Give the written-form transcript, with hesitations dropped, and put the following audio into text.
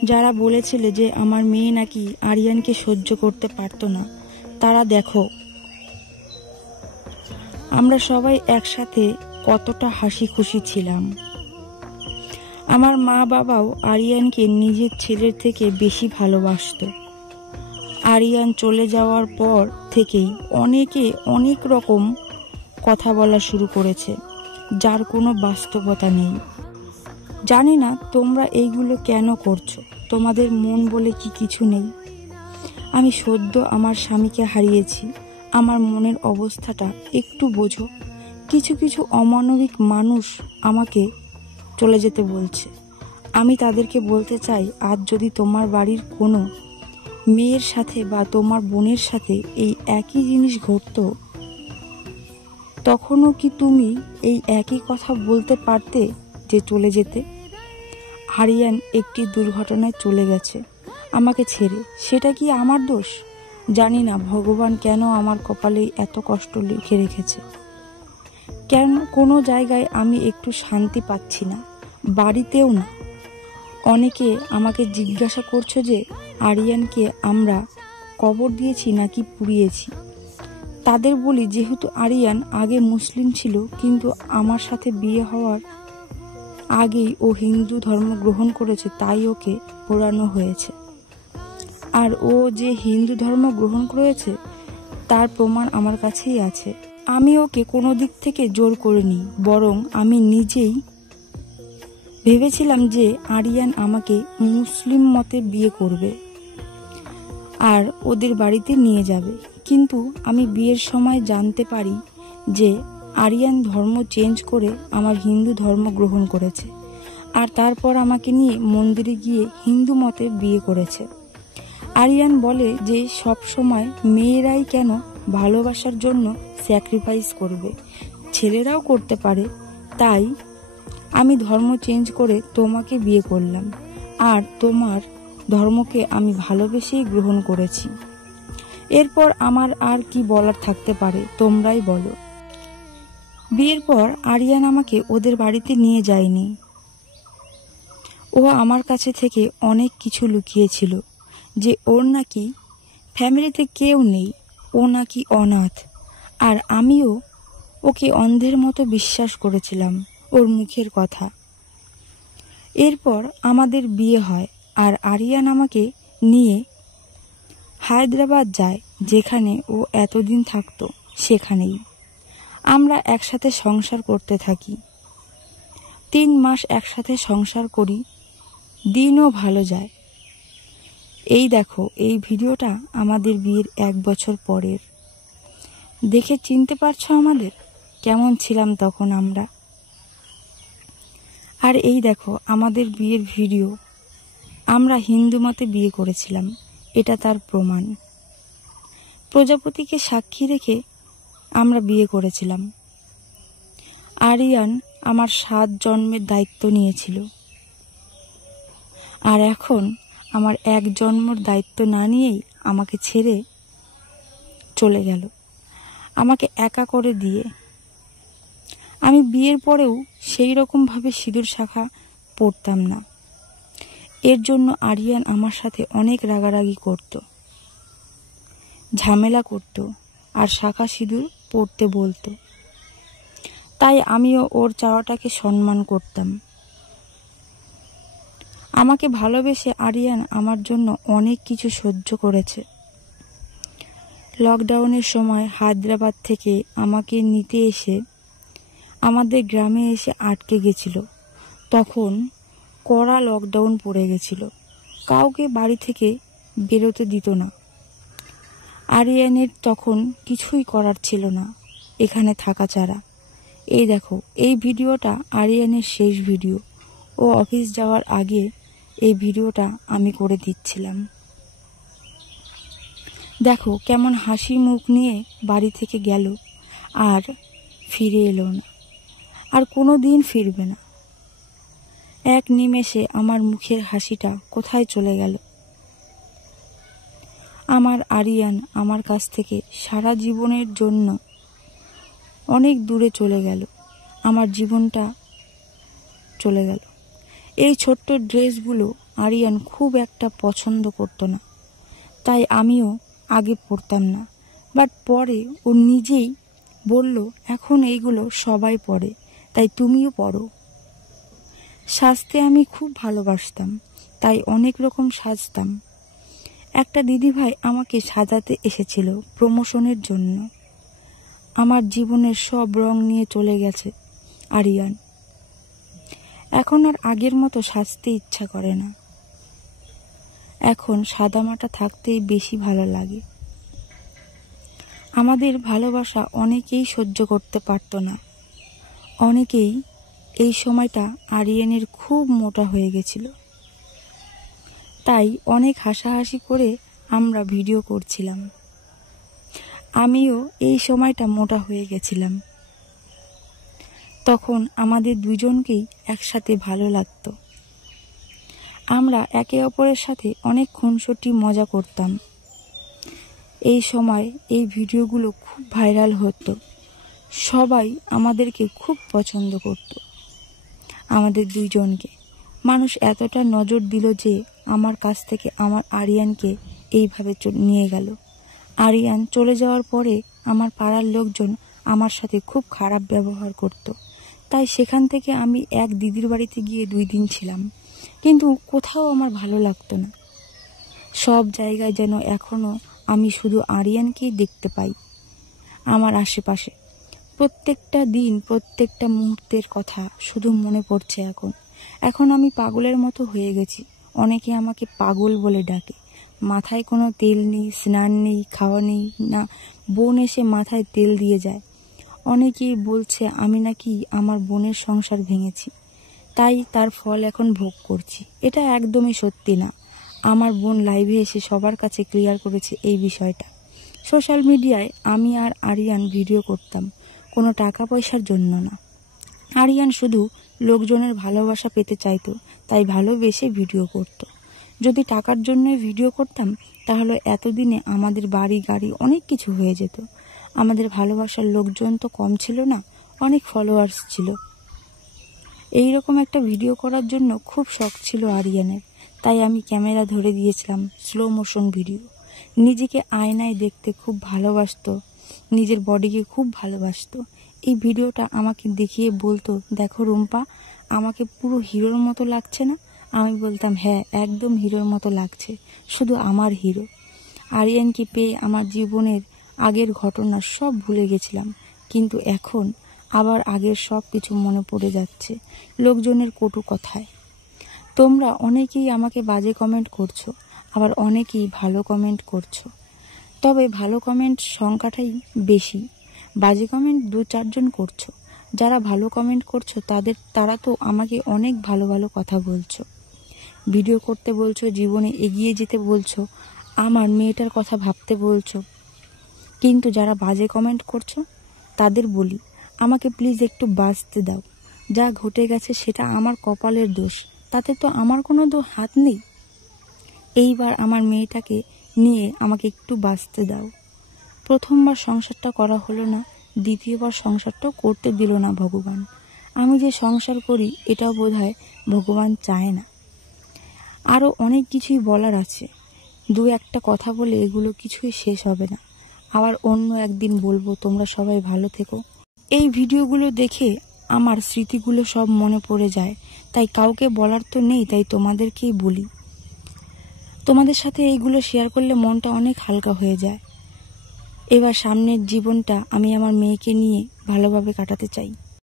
যারা বলেছিলে যে আমার মেয়ে নাকি আরিয়ানকে সহ্য করতে পারতো না, তারা দেখো আমরা সবাই একসাথে কতটা হাসি খুশি ছিলাম। আমার মা বাবাও আরিয়ানকে নিজের ছেলের থেকে বেশি ভালোবাসতো। আরিয়ান চলে যাওয়ার পর থেকেই অনেকে অনেক রকম কথা বলা শুরু করেছে, যার কোনো বাস্তবতা নেই। জানি না তোমরা এইগুলো কেন করছো, তোমাদের মন বলে কি কিছু নেই? আমি সদ্য আমার স্বামীকে হারিয়েছি, আমার মনের অবস্থাটা একটু বোঝো। কিছু কিছু অমানবিক মানুষ আমাকে চলে যেতে বলছে। আমি তাদেরকে বলতে চাই, আজ যদি তোমার বাড়ির কোনো মেয়ের সাথে বা তোমার বোনের সাথে এই একই জিনিস ঘটতো, তখনও কি তুমি এই একই কথা বলতে পারতে যে চলে যেতে? আরিয়ান একটি দুর্ঘটনায় চলে গেছে আমাকে ছেড়ে, সেটা কি আমার দোষ? জানি না ভগবান কেন আমার কপালে এত কষ্ট লিখে রেখেছে। কেন কোনো জায়গায় আমি একটু শান্তি পাচ্ছি না, বাড়িতেও না। অনেকে আমাকে জিজ্ঞাসা করছো যে আরিয়ানকে আমরা কবর দিয়েছি নাকি পুড়িয়েছি। তাদের বলি, যেহেতু আরিয়ান আগে মুসলিম ছিল, কিন্তু আমার সাথে বিয়ে হওয়ার আগেই ও হিন্দু ধর্ম গ্রহণ করেছে, তাই ওকে পোড়ানো হয়েছে। আর ও যে হিন্দু ধর্ম গ্রহণ করেছে তার প্রমাণ আমার কাছেই আছে। আমি ওকে কোনো দিক থেকে জোর করিনি, বরং আমি নিজেই ভেবেছিলাম যে আরিয়ান আমাকে মুসলিম মতে বিয়ে করবে আর ওদের বাড়িতে নিয়ে যাবে। কিন্তু আমি বিয়ের সময় জানতে পারি যে আরিয়ান ধর্ম চেঞ্জ করে আমার হিন্দু ধর্ম গ্রহণ করেছে, আর তারপর আমাকে নিয়ে মন্দিরে গিয়ে হিন্দু মতে বিয়ে করেছে। আরিয়ান বলে যে সব সময় মেয়েরাই কেন ভালোবাসার জন্য স্যাক্রিফাইস করবে, ছেলেরাও করতে পারে। তাই আমি ধর্ম চেঞ্জ করে তোমাকে বিয়ে করলাম, আর তোমার ধর্মকে আমি ভালোবেসেই গ্রহণ করেছি। এরপর আমার আর কি বলার থাকতে পারে, তোমরাই বলো। বিয়ের পর আরিয়ান আমাকে ওদের বাড়িতে নিয়ে যায়নি। ও আমার কাছে থেকে অনেক কিছু লুকিয়েছিল, যে ওর নাকি ফ্যামিলিতে কেউ নেই, ও নাকি অনাথ। আর আমিও ওকে অন্ধের মতো বিশ্বাস করেছিলাম ওর মুখের কথা। এরপর আমাদের বিয়ে হয়, আর আরিয়ান আমাকে নিয়ে হায়দ্রাবাদ যায়, যেখানে ও এতদিন থাকতো সেখানেই। আমরা একসাথে সংসার করতে থাকি। 3 মাস একসাথে সংসার করি, দিনও ভালো যায়। এই দেখো, এই ভিডিওটা আমাদের বিয়ের 1 বছর পরের। দেখে চিনতে পারছো আমাদের কেমন ছিলাম তখন আমরা? আর এই দেখো আমাদের বিয়ের ভিডিও। আমরা হিন্দু মতে বিয়ে করেছিলাম, এটা তার প্রমাণ। প্রজাপতিকে সাক্ষী রেখে আমরা বিয়ে করেছিলাম। আরিয়ান আমার 7 জন্মের দায়িত্ব নিয়েছিল, আর এখন আমার 1 জন্মের দায়িত্ব না নিয়েই আমাকে ছেড়ে চলে গেল, আমাকে একা করে দিয়ে। আমি বিয়ের পরেও সেই রকমভাবে সিঁদুর শাখা পরতাম না। এর জন্য আরিয়ান আমার সাথে অনেক রাগারাগি করত, ঝামেলা করত, আর শাখা সিঁদুর পরতে বলতো। তাই আমিও ওর চাওয়াটাকে সম্মান করতাম। আমাকে ভালোবেসে আরিয়ান আমার জন্য অনেক কিছু সহ্য করেছে। লকডাউনের সময় হায়দ্রাবাদ থেকে আমাকে নিতে এসে আমাদের গ্রামে এসে আটকে গেছিল। তখন কড়া লকডাউন পড়ে গেছিল, কাউকে বাড়ি থেকে বেরোতে দিত না। আরিয়ানের তখন কিছুই করার ছিল না এখানে থাকা ছাড়া। এই দেখো, এই ভিডিওটা আরিয়ানের শেষ ভিডিও। ও অফিস যাওয়ার আগে এই ভিডিওটা আমি করে দিচ্ছিলাম। দেখো কেমন হাসি মুখ নিয়ে বাড়ি থেকে গেল, আর ফিরে এলো না, আর কোনো দিন ফিরবে না। এক নিমেষে আমার মুখের হাসিটা কোথায় চলে গেল। আমার আরিয়ান আমার কাছ থেকে সারা জীবনের জন্য অনেক দূরে চলে গেল, আমার জীবনটা চলে গেল। এই ছোট্ট ড্রেসগুলো আরিয়ান খুব একটা পছন্দ করতো না, তাই আমিও আগে পড়তাম না। বাট পরে ও নিজেই বলল, এখন এইগুলো সবাই পড়ে, তাই তুমিও পড়ো। সাজতে আমি খুব ভালোবাসতাম, তাই অনেক রকম সাজতাম। একটা দিদিভাই আমাকে সাজাতে এসেছিল প্রমোশনের জন্য। আমার জীবনের সব রং নিয়ে চলে গেছে আরিয়ান। এখন আর আগের মতো সাজতে ইচ্ছা করে না। এখন সাদামাটা থাকতেই বেশি ভালো লাগে। আমাদের ভালোবাসা অনেকেই সহ্য করতে পারত না। অনেকেই এই সময়টা আরিয়ানের খুব মোটা হয়ে গেছিল, তাই অনেক হাসাহাসি করে আমরা ভিডিও করছিলাম। আমিও এই সময়টা মোটা হয়ে গেছিলাম। তখন আমাদের দুজনকেই একসাথে ভালো লাগতো। আমরা একে অপরের সাথে অনেক খুনসুটি মজা করতাম। এই সময় এই ভিডিওগুলো খুব ভাইরাল হতো। সবাই আমাদেরকে খুব পছন্দ করত। আমাদের দুইজনকে মানুষ এতটা নজর দিল যে আমার কাছ থেকে আমার আরিয়ানকে এইভাবে নিয়ে গেল। আরিয়ান চলে যাওয়ার পরে আমার পাড়ার লোকজন আমার সাথে খুব খারাপ ব্যবহার করত। তাই সেখান থেকে আমি এক দিদির বাড়িতে গিয়ে 2 দিন ছিলাম, কিন্তু কোথাও আমার ভালো লাগতো না। সব জায়গায় যেন এখনও আমি শুধু আরিয়ানকেই দেখতে পাই আমার আশেপাশে। প্রত্যেকটা দিন, প্রত্যেকটা মুহূর্তের কথা শুধু মনে পড়ছে। এখন আমি পাগলের মতো হয়ে গেছি। অনেকে আমাকে পাগল বলে ডাকে। মাথায় কোনো তেল নেই, স্নান নেই, খাওয়া নেই, না বোন এসে মাথায় তেল দিয়ে যায়। অনেকেই বলছে আমি নাকি আমার বোনের সংসার ভেঙেছি, তাই তার ফল এখন ভোগ করছি। এটা একদমই সত্যি না। আমার বোন লাইভে এসে সবার কাছে ক্লিয়ার করেছে এই বিষয়টা। সোশ্যাল মিডিয়ায় আমি আর আরিয়ান ভিডিও করতাম কোনো টাকা পয়সার জন্য না। আরিয়ান শুধু লোকজনের ভালোবাসা পেতে চাইতো, তাই ভালোবেসে ভিডিও করত। যদি টাকার জন্য ভিডিও করতাম তাহলে এতদিনে আমাদের বাড়ি গাড়ি অনেক কিছু হয়ে যেত। আমাদের ভালোবাসার লোকজন তো কম ছিল না, অনেক ফলোয়ার্স ছিল। এইরকম একটা ভিডিও করার জন্য খুব শখ ছিল আরিয়ানের, তাই আমি ক্যামেরা ধরে দিয়েছিলাম স্লো মোশন ভিডিও। নিজেকে আয়নায় দেখতে খুব ভালোবাসতো, নিজের বডিকে খুব ভালোবাসতো। এই ভিডিওটা আমাকে দেখিয়ে বলতো, দেখো রুম্পা, আমাকে পুরো হিরোর মতো লাগছে না? আমি বলতাম, হ্যাঁ একদম হিরোর মতো লাগছে, শুধু আমার হিরো। আরিয়ানকে পেয়ে আমার জীবনের আগের ঘটনা সব ভুলে গেছিলাম, কিন্তু এখন আবার আগের সব কিছু মনে পড়ে যাচ্ছে লোকজনের কটু কথায়। তোমরা অনেকেই আমাকে বাজে কমেন্ট করছো, আবার অনেকেই ভালো কমেন্ট করছো। তবে ভালো কমেন্ট সংখ্যাটাই বেশি, বাজে কমেন্ট 2-4 জন করছো। যারা ভালো কমেন্ট করছো তারা তো আমাকে অনেক ভালো ভালো কথা বলছো, ভিডিও করতে বলছো, জীবনে এগিয়ে যেতে বলছো, আমার মেয়েটার কথা ভাবতে বলছো। কিন্তু যারা বাজে কমেন্ট করছো তাদের বলি, আমাকে প্লিজ একটু বাঁচতে দাও। যা ঘটে গেছে সেটা আমার কপালের দোষ, তাতে তো আমার কোনো হাত নেই। এইবার আমার মেয়েটাকে নিয়ে আমাকে একটু বাঁচতে দাও। প্রথমবার সংসারটা করা হলো না, দ্বিতীয়বার সংসারটাও করতে দিল না ভগবান। আমি যে সংসার করি এটাও বোধহয় ভগবান চায় না। আরও অনেক কিছুই বলার আছে, 2-1টা কথা বলে এগুলো কিছুই শেষ হবে না। আবার অন্য একদিন বলবো। তোমরা সবাই ভালো থেকো। এই ভিডিওগুলো দেখে আমার স্মৃতিগুলো সব মনে পড়ে যায়, তাই কাউকে বলার তো নেই, তাই তোমাদেরকেই বলি। তোমাদের সাথে এইগুলো শেয়ার করলে মনটা অনেক হালকা হয়ে যায়। এবার সামনের জীবনটা আমি আমার মেয়েকে নিয়ে ভালোভাবে কাটাতে চাই।